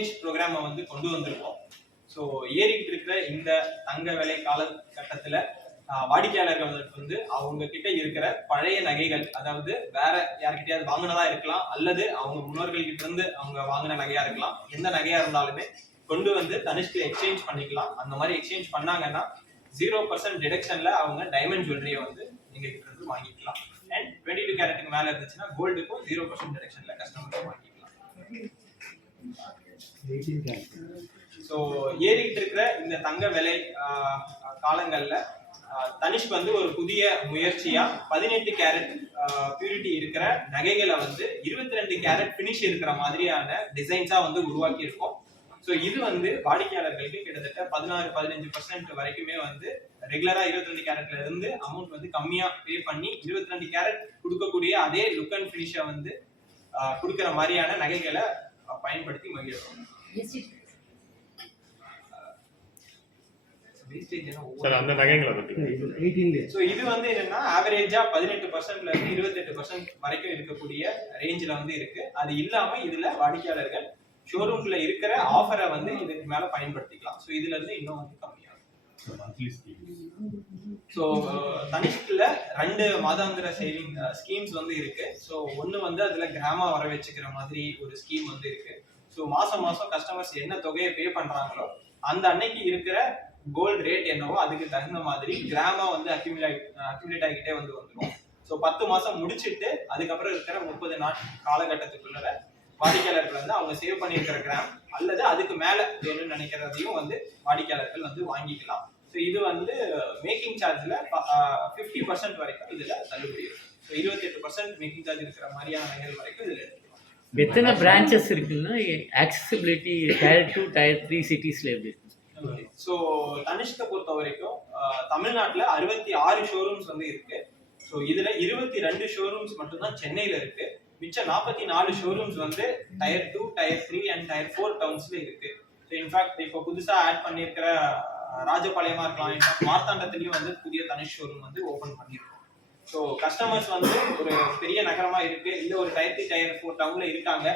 Exchange ப்ரோக்ராமை வந்து கொண்டு வந்திருக்கோம். ஸோ ஏறிக்கிட்டு இருக்கிற இந்த தங்க விலை காலகட்டத்தில் வாடிக்கையாளர்களுக்கு வந்து அவங்க கிட்ட இருக்கிற பழைய நகைகள், அதாவது வேற யார்கிட்டயாவது வாங்கினதா இருக்கலாம், அல்லது அவங்க முன்னோர்கள் கிட்ட இருந்து அவங்க வாங்கின நகையா இருக்கலாம், எந்த நகையா இருந்தாலுமே கொண்டு வந்து தனிஷ்க்கு எக்ஸ்சேஞ்ச் பண்ணிக்கலாம். அந்த மாதிரி எக்ஸ்சேஞ்ச் பண்ணாங்கன்னா 0% டிடக்ஷன்ல அவங்க டைமண்ட் ஜுவல்லரியை வந்து நீங்க கிட்ட இருந்து வாங்கிக்கலாம். அண்ட் 22 கேரட்டுக்கு மேல இருந்துச்சுன்னா கோல்டுக்கும் 0% டிடக்ஷன்ல கஸ்டமர் வாங்கிக்கலாம். ஸோ ஏறிக்கிட்டு இருக்கிற இந்த தங்க விலை காலங்கள்ல தனிஷ்க் வந்து ஒரு புதிய முயற்சியா 18 கேரட் பியூரிட்டி இருக்கிற நகைகளை வந்து 22 கேரட் பினிஷ் இருக்கிற மாதிரியான டிசைன்ஸா வந்து உருவாக்கி இருக்கோம். ஸோ இது வந்து வாடிக்கையாளர்களுக்கு கிட்டத்தட்ட 16-15% வரைக்குமே வந்து ரெகுலரா 22 கேரட்ல இருந்து அமௌண்ட் வந்து கம்மியா பே பண்ணி 22 கேரட் கொடுக்கக்கூடிய அதே லுக் அண்ட் பினிஷை வந்து கொடுக்கிற மாதிரியான நகைகளை பயன்படுத்தி மகிழ்வோம். இது வந்து என்னன்னா ஆவரேஜா 18%ல இருந்து 28% வரைக்கும் இருக்கக்கூடிய ரேஞ்சில வந்து இருக்கு. அது இல்லாம இதுல வாடிக்கையாளர்கள் ஷோரூம்ல இருக்கிற ஆஃபரை வந்து இதுக்கு மேல பயன்படுத்திக்கலாம். ஸோ இதுல இருந்து இன்னும் வந்து கம்மியாகும். ஸோ தனிஷ்க்ல 2 மாதாந்திர சேவிங் ஸ்கீம்ஸ் வந்து இருக்கு. ஸோ ஒன்னு வந்து அதுல கிராமா வர வச்சுக்கிற மாதிரி ஒரு ஸ்கீம் வந்து இருக்கு. ஸோ மாசம் மாசம் கஸ்டமர்ஸ் என்ன தொகையை பே பண்றாங்களோ அந்த அன்னைக்கு இருக்கிற கோல்டு ரேட் என்னவோ அதுக்கு தகுந்த மாதிரி கிராமா வந்து அக்யூமுலேட் ஆகிட்டே வந்து வந்துடும். ஸோ 10 மாசம் முடிச்சுட்டு அதுக்கப்புறம் இருக்கிற 30 நாள் காலகட்டத்துக்குள்ள வாடிக்கையாளர்கள் வந்து அவங்க சேவ் பண்ணியிருக்கிற கிராம் அல்லது அதுக்கு மேல வேணும்னு நினைக்கிறதையும் வந்து வாடிக்கையாளர்கள் வந்து வாங்கிக்கலாம். ஸோ இது வந்து மேக்கிங் சார்ஜ்ல 50% வரைக்கும் இதுல தள்ளுபடி இருக்கும். ஸோ 28% மேக்கிங் சார்ஜ் இருக்கிற மாதிரியான நகைகள் வரைக்கும் இதுல எடுத்துக்கலாம். எத்தனை பிரான்ச்சஸ் இருக்குன்னா ஆக்சசிபிலிட்டி டயர் 2 டயர் 3 சிட்டிஸ்ல எப்படி? ஸோ தனிஷ்கை பொறுத்த வரைக்கும் தமிழ்நாட்டில் 66 ஷோரூம்ஸ் வந்து இருக்கு. ஸோ இதுல 22 ஷோரூம்ஸ் மட்டும்தான் சென்னையில இருக்கு. மிச்சம் 44 ஷோரூம்ஸ் வந்து டயர் 2, டயர் 3 அண்ட் டயர் 4 டவுன்ஸ்ல இருக்கு. ஸோ இன்ஃபேக்ட் இப்போ புதுசா ஆட் பண்ணியிருக்கிற ராஜபாளையமா இருக்கலாம், இன்ஃபேக்ட் மார்த்தாண்டத்துலயும் வந்து புதிய தனிஷ் ஷோரூம் வந்து ஓபன் பண்ணியிருக்கோம். ஸோ கஸ்டமர்ஸ் வந்து ஒரு பெரிய நகரமா இருக்கு, இல்ல ஒரு டயர் 3, டயர் 4 டவுன்ல இருக்காங்க,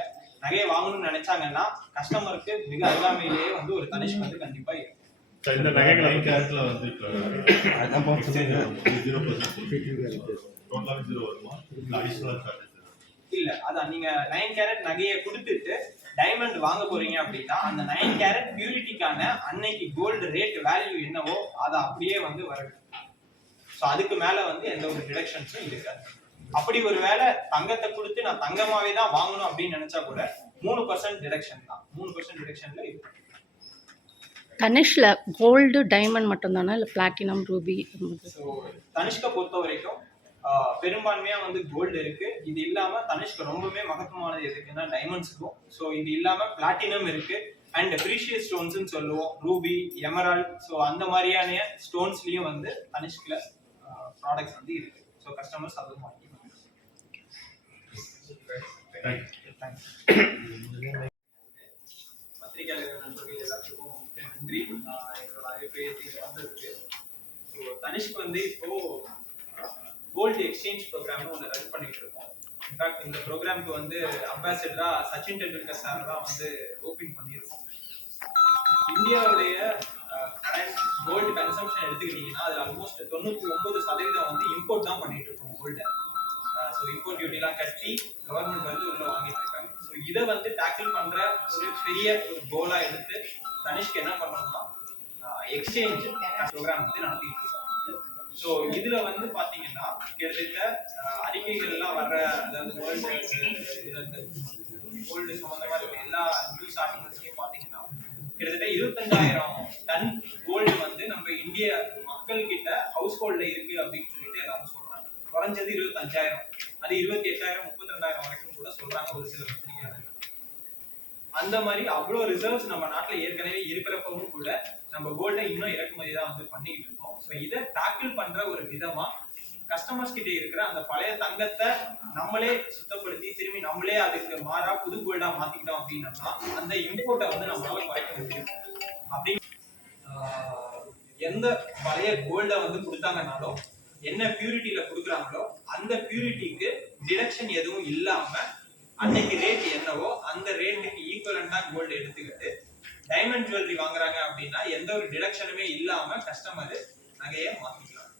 நகையை வாங்கணும்னு நினைச்சாங்கன்னா கஸ்டமருக்கு மிக அருகாமையிலேயே வந்து ஒரு தனிஷ் வந்து கண்டிப்பா இருக்கும். இந்த நகைகள் கேரட்ல வந்து இல்ல அதான் நீங்க 9 கேரட் நகையை கொடுத்துட்டு டைமண்ட் வாங்க போறீங்க அப்படின்னா அந்த 9 கேரட் பியூரிட்டிக்கான அன்னைக்கு கோல்டு ரேட் வேல்யூ என்னவோ அதை அப்படியே வந்து வரும். ஸோ அதுக்கு மேல வந்து எந்த ஒரு டிடக்ஷன்ஸும் இருக்காது. அப்படி ஒரு வேலை தங்கத்தை கொடுத்து நான் தங்கமாவே தான் வாங்கணும் அப்படின்னு நினைச்சா கூட 3% டிடக்ஷன் தான். 3% டிடக்ஷன்ல இருக்கு. தனிஷ்ல கோல்டு டைமண்ட் மட்டும் தானா இல்ல பிளாட்டினம் ரூபி? ஸோ தனிஷ்கை பொறுத்த வரைக்கும் பெரும்பான்மையா வந்து கோல்டு இருக்கு. இது இல்லாம தனிஷ்க்கு ரொம்பவே மகத்துவமானது எதுக்குன்னா டைமண்ட்ஸுக்கும். ஸோ இது இல்லாம பிளாட்டினம் இருக்கு அண்ட் ப்ரீஷியஸ் ஸ்டோன்ஸ்ன்னு சொல்லுவோம், ரூபி, எமரால்ட். ஸோ அந்த மாதிரியான ஸ்டோன்ஸ்லயும் வந்து தனிஷ்க்ல ப்ராடக்ட்ஸ் வந்து இருக்கு. ஸோ கஸ்டமர்ஸ் அதுவும் வாங்கிக்கலாம். பத்திரிகையாளர்கள் நண்பர்கள் எல்லாத்துக்கும் நன்றி. எங்களோட அறிவிப்பை வந்திருக்கு. ஸோ தனிஷ்க் வந்து இப்போ கோல்டு எக்ஸ்சேஞ்ச் ப்ரோக்ராம்னு ஒன்று ரன் பண்ணிட்டு இருக்கோம். இன்ஃபேக்ட் இந்த ப்ரோக்ராமுக்கு வந்து அம்பாசிடரா சச்சின் டெண்டுல்கர் சார் தான் வந்து ஓப்பன் பண்ணியிருக்கோம். இந்தியாவுடைய கரண்ட் கோல்டு கன்சம்ஷன் எடுத்துக்கிட்டீங்கன்னா அது ஆல்மோஸ்ட் 99% வந்து இம்போர்ட் தான் பண்ணிட்டு இருக்கோம் கோல்டை. ஸோ இம்போர்ட் டியூட்டிலாம் கட்டி கவர்மெண்ட் வந்து உள்ள வாங்கிட்டு இருக்காங்க. ஸோ இதை வந்து டேக்கிள் பண்ற ஒரு பெரிய ஒரு கோலா எடுத்து தனிஷ்க்கு என்ன பண்றோம்னா எக்ஸ்சேஞ்ச் ப்ரோக்ராம் வந்து நடத்திட்டு இருக்கோம். ஸோ இதுல வந்து பாத்தீங்கன்னா கிட்டத்தட்ட அறிக்கைகள் எல்லாம் வர்ற, அதாவது கோல்டு சம்பந்தமா இருக்க எல்லா நியூஸ் ஆர்டிகல்ஸ்லயும் பாத்தீங்கன்னா கிட்டத்தட்ட 25,000 டன் கோல்டு வந்து நம்ம இந்திய மக்கள் கிட்ட ஹவுஸ் ஹோல்ட்ல இருக்கு அப்படின்னு சொல்லிட்டு எல்லாரும் சொல்றாங்க. குறைஞ்சது 25,000, அது 28,000, 32,000 வரைக்கும் கூட சொல்றாங்க ஒரு சில பத்திரிகையாளர்கள். அந்த மாதிரி அவ்வளோ ரிசர்வ்ஸ் நம்ம நாட்டில் ஏற்கனவே இருக்கிறப்பவும் கூட நம்ம கோல்டை இன்னும் இறக்குமதி தான் வந்து பண்ணிட்டு இருக்கோம். ஸோ இதை டாக்கிள் பண்ற ஒரு விதமா கஸ்டமர்ஸ் கிட்ட இருக்கிற அந்த பழைய தங்கத்தை நம்மளே சுத்தப்படுத்தி திரும்பி நம்மளே அதுக்கு மாறா புது கோல்டா மாத்திக்கிட்டோம் அப்படின்னா அந்த இம்போர்ட்டை வந்து நம்மளால குறைக்க முடியும். அப்படி எந்த பழைய கோல்டை வந்து கொடுத்தாங்கனாலும் என்ன பியூரிட்டியில கொடுக்குறாங்களோ அந்த பியூரிட்டிக்கு டிடக்ஷன் எதுவும் இல்லாம அன்னைக்கு ரேட் என்னவோ அந்த ரேட்டுக்கு ஈக்குவலண்டா கோல்டு எடுத்துக்கிட்டு டைமண்ட் ஜுவல்லரி வாங்குறாங்க அப்படின்னா எந்த ஒரு டிடக்ஷனுமே இல்லாம கஸ்டமர் நகையை மாத்திக்கலாம்.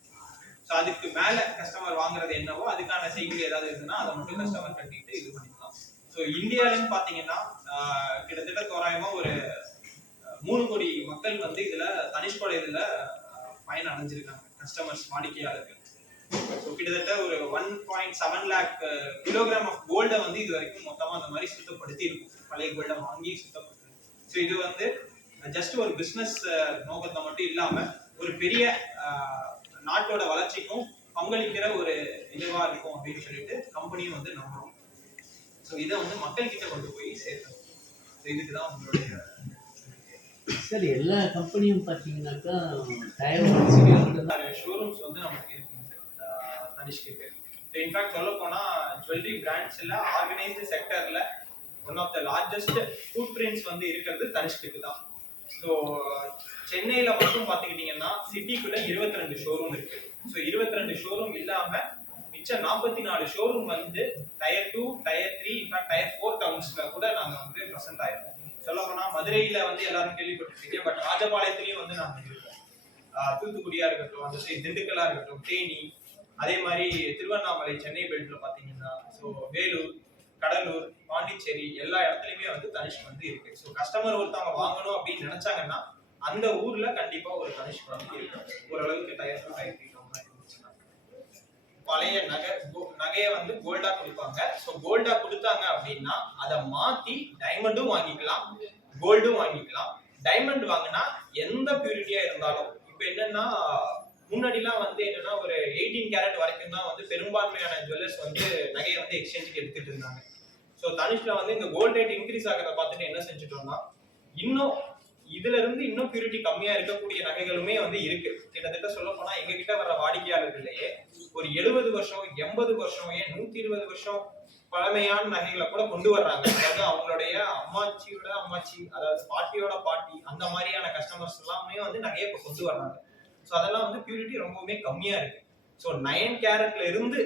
ஸோ அதுக்கு மேல கஸ்டமர் வாங்குறது என்னவோ அதுக்கான செய்கை ஏதாவது இருந்ததுன்னா அதை மட்டும் கஸ்டமர் கட்டிட்டு இது பண்ணிக்கலாம். ஸோ இந்தியாவிலும் பாத்தீங்கன்னா கிட்டத்தட்ட தோராயமா ஒரு 3 கோடி மக்கள் வந்து இதுல தனிஷ்கோட இதுல பயன் அடைஞ்சிருக்காங்க கஸ்டமர்ஸ் வாடிக்கையாளர்கள். ஸோ கிட்டத்தட்ட ஒரு 1.7 lakh கிலோகிராம் ஆஃப் கோல்டை வந்து இது வரைக்கும் மொத்தமா அந்த மாதிரி சுத்தப்படுத்தி இருக்கும், பழைய கோல்டை வாங்கி சுத்தப்படுத்தி. ஸோ இது வந்து ஜஸ்ட் ஒரு பிசினஸ் நோக்கத்தை மட்டும் இல்லாம ஒரு பெரிய நாட்டோட வளர்ச்சிக்கும் பங்களிக்கிற ஒரு இதுவா இருக்கும் அப்படின்னு சொல்லிட்டு கம்பெனியும் வந்து நம்புறோம். ஸோ இதை வந்து மக்கள் கிட்ட கொண்டு போய் சேர்க்கணும். இதுக்குதான் உங்களுடைய சார் எல்லா கம்பெனியும் பார்த்தீங்கன்னாக்கா ஷோரூம்ஸ் வந்து நமக்கு இருக்கு தனிஷ்க்கு. இன்ஃபேக்ட் சொல்ல போனா ஜுவல்லரி பிராண்ட்ஸ்ல ஆர்கனைஸ்டு செக்டர்ல one of the largest footprints வந்து இருக்கிறது தனிஷ்க்கு தான். ஸோ சென்னையில மட்டும் பாத்துக்கிட்டீங்கன்னா சிட்டிக்குள்ள 22 ஷோரூம் இருக்கு. ஸோ 22 ஷோரூம் இல்லாம மிச்சம் 44 ஷோரூம் வந்து டயர் 2, டயர் 3, இன்ஃபேக்ட் டயர் 4 டவுன்ஸ்ல கூட நாங்க வந்து பிரசன்ட் ஆயிருக்கோம். சொல்ல போனா மதுரையில வந்து எல்லாரும் கேள்விப்பட்டிருக்கீங்க, பட் ராஜபாளையத்திலயும் வந்து நாங்க இருக்கோம். தூத்துக்குடியா இருக்கட்டும், அந்த சைடு திண்டுக்கல்லா இருக்கட்டும், தேனி, அதே மாதிரி திருவண்ணாமலை, சென்னை பெல்ட்ல பாத்தீங்கன்னா ஸோ வேலூர், கடலூர், பாண்டிச்சேரி எல்லா இடத்துலயுமே வந்து தனிஷ்க் வந்து இருக்கு. ஸோ கஸ்டமர் ஒருத்தவங்க வாங்கணும் அப்படின்னு நினைச்சாங்கன்னா அந்த ஊர்ல கண்டிப்பா ஒரு தனிஷ்க் வந்து இருக்கு. ஓரளவுக்கு டயர் 2, டயர் 3 இருந்துச்சுன்னா பழைய நகையை வந்து கோல்டா கொடுப்பாங்க. ஸோ கோல்டா கொடுத்தாங்க அப்படின்னா அதை மாத்தி டைமண்டும் வாங்கிக்கலாம், கோல்டும் வாங்கிக்கலாம். டைமண்ட் வாங்கினா எந்த பியூரிட்டியா இருந்தாலும், இப்ப என்னன்னா முன்னாடிலாம் வந்து என்னன்னா ஒரு 18 கேரட் வரைக்கும் தான் வந்து பெரும்பான்மையான ஜுவல்லர்ஸ் வந்து நகையை வந்து எக்ஸ்சேஞ்சுக்கு எடுத்துட்டு இருந்தாங்க. ஸோ தனிஷ்ல வந்து இந்த கோல்ட் ரேட் இன்க்ரீஸ் ஆகிறத பார்த்துட்டு என்ன செஞ்சுட்டோம்னா இன்னும் இதுல இருந்து இன்னும் பியூரிட்டி கம்மியா இருக்கக்கூடிய நகைகளுமே வந்து இருக்கு. கிட்டத்தட்ட சொல்ல போனா எங்க கிட்ட வர வாடிக்கையாளர்களையே ஒரு 70 வருஷம், 80 வருஷம், ஏன் 120 வருஷம் பழமையான நகைகளை கூட கொண்டு வர்றாங்க. அதாவது அவங்களுடைய அம்மாச்சியோட அம்மாச்சி, அதாவது பாட்டியோட பாட்டி, அந்த மாதிரியான கஸ்டமர்ஸ் எல்லாமே வந்து நகையை இப்போ கொண்டு வர்றாங்க. ஸோ அதெல்லாம் வந்து பியூரிட்டி ரொம்பவுமே கம்மியா இருக்கு. ஸோ 9 கேரட்ல இருந்து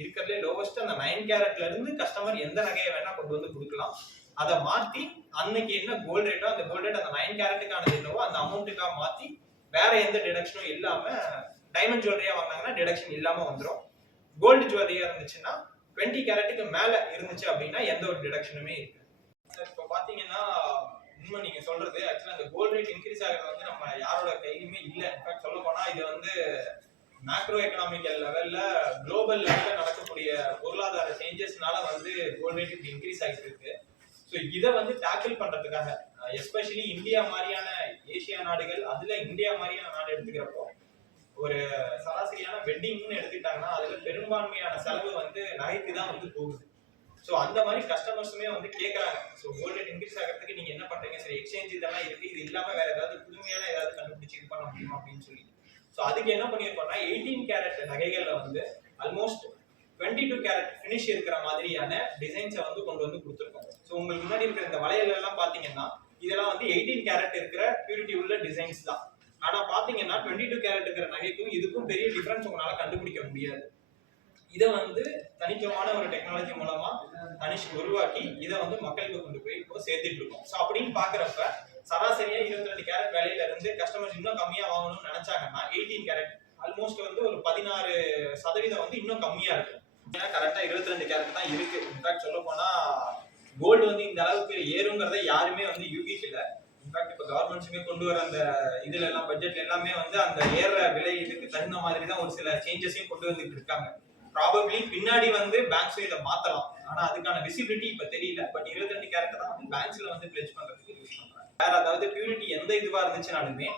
இருக்கிறதுலே லோவஸ்ட் அந்த 9 கேரட்ல இருந்து கஸ்டமர் எந்த நகையை வேணா கொண்டு வந்து கொடுக்கலாம். அதை மாத்தி அன்னைக்கு என்ன கோல்ட் ரேட்டோ அந்த கோல்ட் ரேட் அந்த 9 கேரட்டுக்கான என்னவோ அந்த அமௌண்ட்டுக்காக மாத்தி வேற எந்த டிடக்ஷனும் இல்லாம டைமண்ட் ஜுவல்லரியா வாங்கினாங்கன்னா டிடக்ஷன் இல்லாம வந்துடும். கோல்டு ஜுவல்லரியா இருந்துச்சுன்னா 20 கேரட்டுக்கு மேல இருந்துச்சு அப்படின்னா எந்த ஒரு டிடக்ஷனுமே இருக்கு. இப்போ பாத்தீங்கன்னா உண்மை நீங்க சொல்றது ஆக்சுவலா அந்த கோல்ட் ரேட் இன்க்ரீஸ் ஆகிறது வந்து நம்ம யாரோட கையிலுமே இல்ல. இன்ஃபேக்ட் சொல்ல போனா இது வந்து மேக்ரோ எக்கனாமிக்கல் லெவல்ல குளோபல் லெவல்ல நடக்கக்கூடிய பொருளாதார சேஞ்சஸ்னால வந்து கோல்ட் ரேட் இப்படி இன்க்ரீஸ் ஆகிட்டு இருக்கு. ஸோ இதை வந்து டேக்கிள் பண்றதுக்காக எஸ்பெஷலி இந்தியா மாதிரியான ஏசியா நாடுகள், அதுல இந்தியா மாதிரியான நாடு எடுத்துக்கிறப்போ ஒரு சராசரியான வெட்டிங்னு எடுத்துக்கிட்டாங்கன்னா அதுல பெரும்பான்மையான செலவு வந்து நகைக்கு தான் வந்து போகுது. ஸோ அந்த மாதிரி கஸ்டமர்ஸுமே வந்து கேட்கறாங்க. ஸோ கோல்ட் ரேட் இன்க்ரீஸ் ஆகிறதுக்கு நீங்க என்ன பண்றீங்க, சரி எக்ஸ்சேஞ்ச் இதெல்லாம் இருக்கு, இது இல்லாம வேற ஏதாவது புதுமையான ஏதாவது கண்டுபிடிச்சு இது பண்ண முடியுமா அப்படின்னு சொல்லி. ஸோ அதுக்கு என்ன பண்ணியிருக்கோம்னா 18 கேரட் நகைகள்ல வந்து ஆல்மோஸ்ட் 22 கேரட் ஃபினிஷ் இருக்கிற மாதிரியான டிசைன்ஸை வந்து கொண்டு வந்து கொடுத்துருக்கோம். ஸோ உங்களுக்கு முன்னாடி இருக்கிற இந்த வளையல் எல்லாம் பாத்தீங்கன்னா இதெல்லாம் வந்து 18 கேரட் இருக்கிற பியூரிட்டி உள்ள டிசைன்ஸ் தான். ஆனா பாத்தீங்கன்னா 22 கேரட் இருக்கிற நகைக்கும் இதுக்கும் பெரிய டிஃபரன்ஸ் உங்களால கண்டுபிடிக்க முடியாது. இதை வந்து தனித்துவமான ஒரு டெக்னாலஜி மூலமா தனிஷ்க் உருவாக்கி இதை வந்து மக்களுக்கு கொண்டு போய் இப்போ சேர்த்துட்டு இருக்கோம். ஸோ அப்படின்னு பாக்குறப்ப சராசரியா 22 கேரட் விலையில இருந்து கஸ்டமர்ஸ் இன்னும் கம்மியா வாங்கணும்னு நினைச்சாங்கன்னா 18 கேரட் ஆல்மோஸ்ட் வந்து ஒரு 16% வந்து இன்னும் கம்மியா இருக்கும். ஏன்னா கரெக்டா 22 கேரட் தான் இருக்கு. இன்ஃபேக்ட் சொல்ல போனா கோல்டு வந்து இந்த அளவுக்கு ஏறுங்கிறத யாருமே வந்து யூகிக்கல. இன்ஃபேக்ட் இப்போ கவர்மெண்ட்ஸுமே கொண்டு வர அந்த இதுல எல்லாம் பட்ஜெட்ல எல்லாமே வந்து அந்த ஏற விலை இதுக்கு தகுந்த மாதிரி தான் ஒரு சில சேஞ்சஸையும் கொண்டு வந்துட்டு இருக்காங்க. ப்ராபப்ளி பின்னாடி வந்து பேங்க்ஸும் இதை மாத்தலாம், ஆனா அதுக்கான விசிபிலிட்டி இப்ப தெரியல. பட் 22 கேரட் தான் வந்து பேங்க்ஸ்ல வந்து பிளேஸ் பண்றதுக்கு யூஸ் பண்றாங்க. வேற அதாவது பியூரிட்டி எந்த இதுவா இருந்துச்சுனாலுமே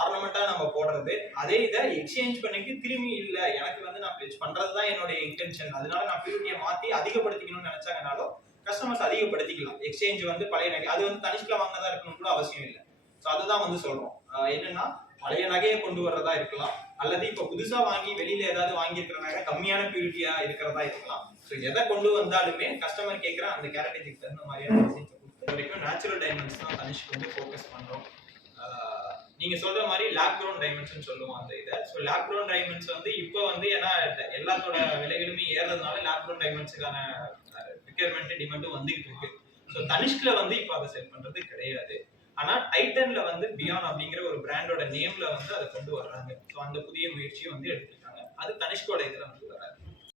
ஆர்னமெண்டா நம்ம போடுறது, அதே இதை எக்ஸ்சேஞ்ச் பண்ணிட்டு திரும்பி இல்ல எனக்கு வந்து நான் பிளேஸ் பண்றதுதான் என்னோட இன்டென்ஷன், அதனால நான் பியூரிட்டியை மாத்தி அதிகப்படுத்திக்கணும்னு நினைச்சாங்கனாலும் கஸ்டமர்ஸ் அதிகப்படுத்திக்கலாம். எக்ஸ்சேஞ்ச் வந்து பழைய நகை அது வந்து தனிஷ்க்ல வாங்கினதா இருக்கணும் கூட அவசியம் இல்லை. ஸோ அதுதான் வந்து சொல்றோம். என்னன்னா பழைய நகையை கொண்டு வர்றதா இருக்கலாம், அல்லது இப்ப புதுசா வாங்கி வெளியில ஏதாவது வாங்கி இருக்கிற நகை கம்மியான பியூரிட்டியா இருக்கிறதா இருக்கலாம். ஸோ எதை கொண்டு வந்தாலுமே கஸ்டமர் கேட்கிற அந்த கேரக்டரிஸ்டிக் தகுந்த மாதிரியான டிசைன்ஸை கொடுத்து வரைக்கும் நேச்சுரல் டைமண்ட்ஸ் தான் தனிஷ்க் வந்து ஃபோக்கஸ் பண்றோம். நீங்க சொல்ற மாதிரி லேப் க்ரோன் டைமண்ட்ஸ்னு சொல்லுவோம் அந்த இதை. ஸோ லேப் க்ரோன் டைமண்ட்ஸ் வந்து இப்போ வந்து ஏன்னா எல்லாத்தோட விலைகளுமே ஏறதுனால லேப் க்ரோன் டைமண்ட்ஸுக்கான ரெக்யர்மெண்ட் டிமாண்டும் வந்துகிட்டு இருக்கு. ஸோ தனிஷ்க்ல வந்து இப்போ அதை செல் பண்றது கிடையாது. ஆனா டைட்டன்ல வந்து பியான் அப்படிங்கிற ஒரு பிராண்டோட நேம்ல வந்து அதை கொண்டு வர்றாங்க. ஸோ அந்த புதிய முயற்சியை வந்து எடுத்துருக்காங்க. அது தனிஷ்கோட இதுல வந்து வராது.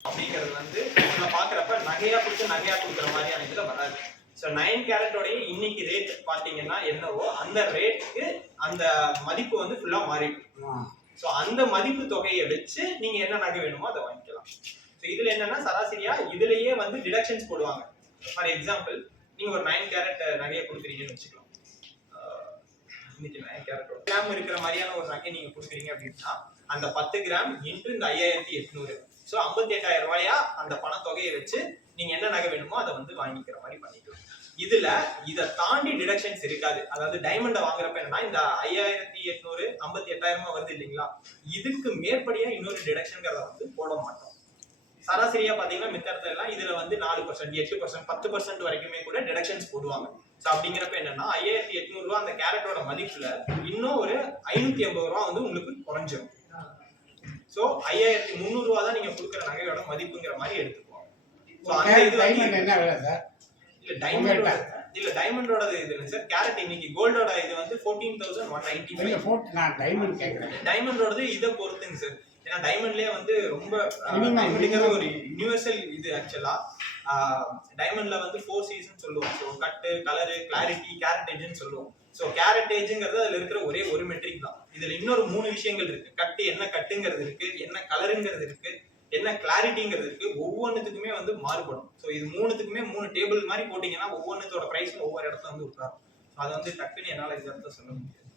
அப்படிங்கிறது வந்து நம்ம பாக்குறப்ப நகையா கொடுத்து நகையா கொடுக்குற மாதிரியான இதுல வராது. ஸோ 9 கேரட்டோடைய இன்னைக்கு ரேட் பாத்தீங்கன்னா என்னவோ அந்த ரேட்டுக்கு அந்த மதிப்பு வந்து ஃபுல்லா மாறிடும். ஸோ அந்த மதிப்பு தொகையை வச்சு நீங்க என்ன நகை வேணுமோ அதை வாங்கிக்கலாம். ஸோ இதுல என்னன்னா சராசரியா இதுலயே வந்து டிடக்ஷன்ஸ் போடுவாங்க. ஃபார் எக்ஸாம்பிள் நீங்க ஒரு 9 கேரட் நகையை கொடுக்குறீங்கன்னு வச்சுக்கலாம். இன்னைக்கு 9 கேரட் கிராம் இருக்கிற மாதிரியான ஒரு நகை நீங்க கொடுக்குறீங்க அப்படின்னா அந்த 10 கிராம் இன்ட்டு இந்த 5800, ஸோ 58,000 ரூபாயா அந்த பணத்தொகையை வச்சு நீங்க என்ன நகை வேணுமோ அதை வந்து வாங்கிக்கிற மாதிரி பண்ணிக்கலாம். இதுல இதை தாண்டி டிடக்ஷன்ஸ் இருக்காது. அதாவது டைமண்டை வாங்குறப்ப என்னன்னா இந்த 5800 58,000 வருது இல்லைங்களா, இதுக்கு மேற்படியா இன்னொரு டிடக்ஷன்ங்கிறத வந்து போட மாட்டோம். சராசரியா பாத்தீங்கன்னா மித்த இடத்துல எல்லாம் இதுல வந்து 4%, 8%, 10% வரைக்குமே கூட டிடக்ஷன்ஸ் போடுவாங்க. ஸோ அப்படிங்கிறப்ப என்னன்னா 5800 ரூபா அந்த கேரட்டோட மதிப்புல இன்னும் ஒரு 580 ரூபா வந்து உங்களுக்கு குறைஞ்சிரும். ஸோ 5300 ரூபா தான் நீங்க கொடுக்குற நகையோட மதிப்புங்கிற மாதிரி எடுத்துக்குவாங்க. ஸோ அந்த இது என்ன விலை சார்? இல்ல டைமண்டோட இது இல்லை சார். கேரட் இன்னைக்கு கோல்டோட இது வந்து 14,195. நான் டைமண்ட் கேட்குறேன். டைமண்டோடது இதை பொறுத்துங்க சார். ஏன்னா டைமண்ட்லயே வந்து ரொம்ப டைமண்ட்ங்கிறது ஒரு யூனிவர்சல் இது. ஆக்சுவலா டைமண்ட்ல வந்து 4 சீசன் சொல்லுவோம். ஸோ கட்டு, கலரு, கிளாரிட்டி, கேரட்டேஜ்னு சொல்லுவோம். ஸோ கேரட்டேஜ்ங்கிறது அதுல இருக்கிற ஒரே ஒரு மெட்ரிக் தான். இதுல இன்னொரு 3 விஷயங்கள் இருக்கு. கட்டு என்ன கட்டுங்கிறது இருக்கு, என்ன கலருங்கிறது இருக்கு, என்ன கிளாரிட்டிங்கிறது இருக்கு. ஒவ்வொன்றுத்துக்குமே வந்து மாறுபடும். ஸோ இது 3த்துக்குமே 3 டேபிள் மாதிரி போட்டீங்கன்னா ஒவ்வொன்றுத்தோட பிரைஸும் ஒவ்வொரு இடத்துல வந்து உட்காரும். அதை வந்து டக்குன்னு என்னால இந்த இடத்துல சொல்ல முடியாது.